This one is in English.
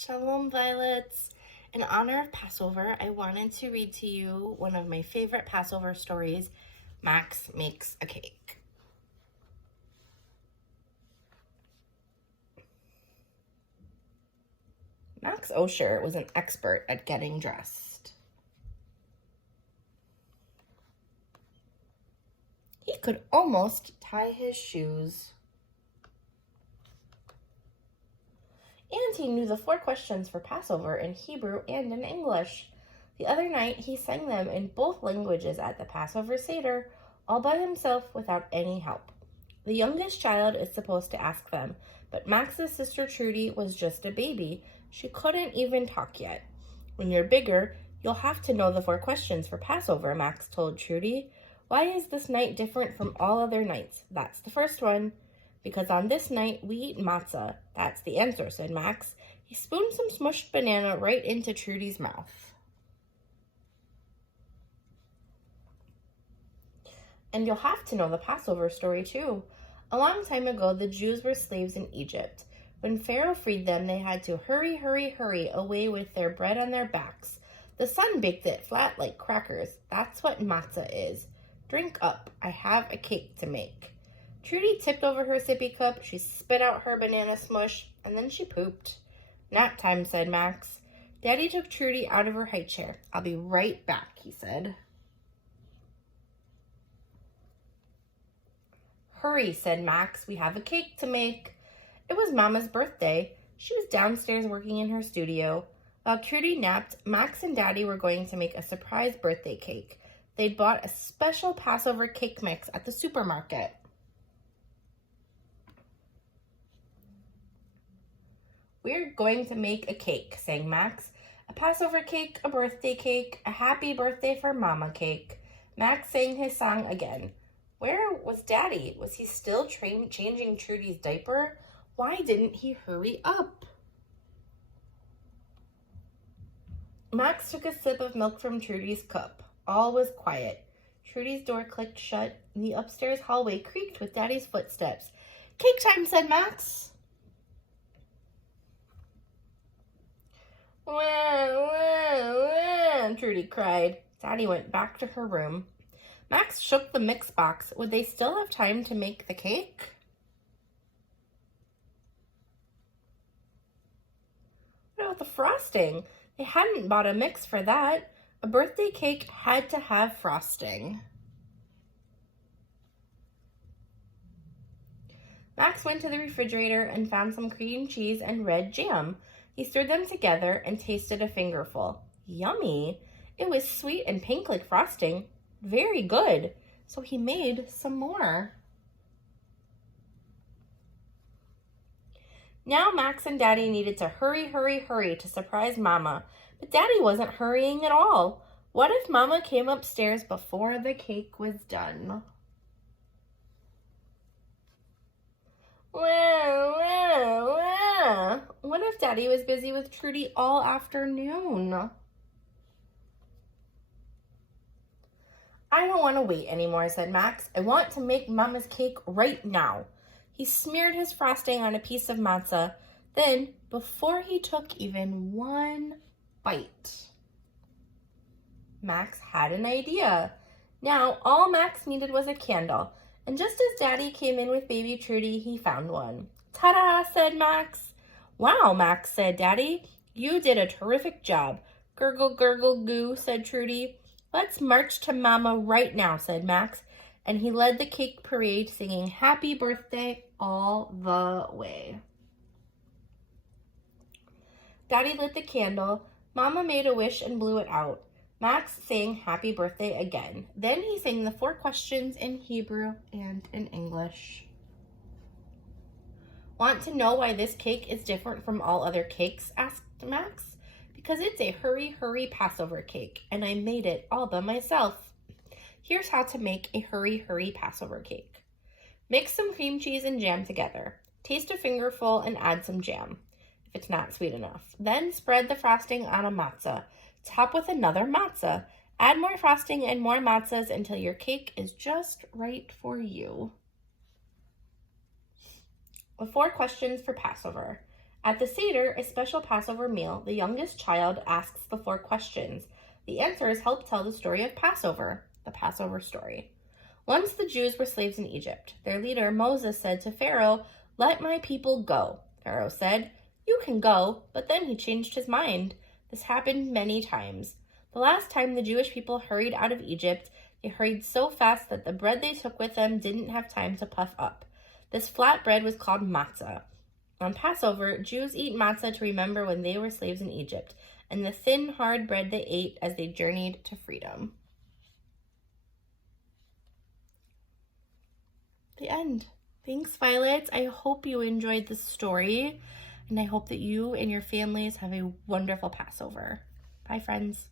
Shalom, Violets. In honor of Passover, I wanted to read to you one of my favorite Passover stories, Max Makes a Cake. Max Osher was an expert at getting dressed. He could almost tie his shoes. And he knew the 4 questions for Passover in Hebrew and in English. The other night, he sang them in both languages at the Passover Seder, all by himself without any help. The youngest child is supposed to ask them, but Max's sister Trudy was just a baby. She couldn't even talk yet. When you're bigger, you'll have to know the 4 questions for Passover, Max told Trudy. Why is this night different from all other nights? That's the first one. Because on this night, we eat matzah. That's the answer, said Max. He spooned some smushed banana right into Trudy's mouth. And you'll have to know the Passover story, too. A long time ago, the Jews were slaves in Egypt. When Pharaoh freed them, they had to hurry, hurry, hurry away with their bread on their backs. The sun baked it flat like crackers. That's what matzah is. Drink up. I have a cake to make. Trudy tipped over her sippy cup, she spit out her banana smush, and then she pooped. Nap time, said Max. Daddy took Trudy out of her high chair. I'll be right back, he said. Hurry, said Max. We have a cake to make. It was Mama's birthday. She was downstairs working in her studio. While Trudy napped, Max and Daddy were going to make a surprise birthday cake. They'd bought a special Passover cake mix at the supermarket. We're going to make a cake, sang Max. A Passover cake, a birthday cake, a happy birthday for Mama cake. Max sang his song again. Where was Daddy? Was he still changing Trudy's diaper? Why didn't he hurry up? Max took a sip of milk from Trudy's cup. All was quiet. Trudy's door clicked shut, and the upstairs hallway creaked with Daddy's footsteps. Cake time, said Max. Wah, wah, wah, Trudy cried. Daddy went back to her room. Max shook the mix box. Would they still have time to make the cake? What about the frosting? They hadn't bought a mix for that. A birthday cake had to have frosting. Max went to the refrigerator and found some cream cheese and red jam. He stirred them together and tasted a fingerful. Yummy! It was sweet and pink like frosting. Very good. So he made some more. Now Max and Daddy needed to hurry, hurry, hurry to surprise Mama. But Daddy wasn't hurrying at all. What if Mama came upstairs before the cake was done? What if Daddy was busy with Trudy all afternoon? I don't want to wait anymore, said Max. I want to make Mama's cake right now. He smeared his frosting on a piece of matzah. Then, before he took even one bite, Max had an idea. Now, all Max needed was a candle. And just as Daddy came in with baby Trudy, he found one. Ta-da, said Max. Wow, Max, said Daddy. You did a terrific job. Gurgle, gurgle, goo, said Trudy. Let's march to Mama right now, said Max. And he led the cake parade, singing happy birthday all the way. Daddy lit the candle. Mama made a wish and blew it out. Max sang happy birthday again. Then he sang the 4 questions in Hebrew and in English. Want to know why this cake is different from all other cakes? Asked Max. Because it's a hurry, hurry Passover cake, and I made it all by myself. Here's how to make a hurry, hurry Passover cake. Mix some cream cheese and jam together. Taste a fingerful and add some jam, if it's not sweet enough. Then spread the frosting on a matzah. Top with another matzah. Add more frosting and more matzahs until your cake is just right for you. The 4 questions for Passover. At the Seder, a special Passover meal, the youngest child asks the 4 questions. The answers help tell the story of Passover, the Passover story. Once the Jews were slaves in Egypt. Their leader, Moses, said to Pharaoh, "Let my people go." Pharaoh said, "You can go," but then he changed his mind. This happened many times. The last time the Jewish people hurried out of Egypt, they hurried so fast that the bread they took with them didn't have time to puff up. This flat bread was called matzah. On Passover, Jews eat matzah to remember when they were slaves in Egypt, and the thin, hard bread they ate as they journeyed to freedom. The end. Thanks, Violet. I hope you enjoyed the story, and I hope that you and your families have a wonderful Passover. Bye, friends.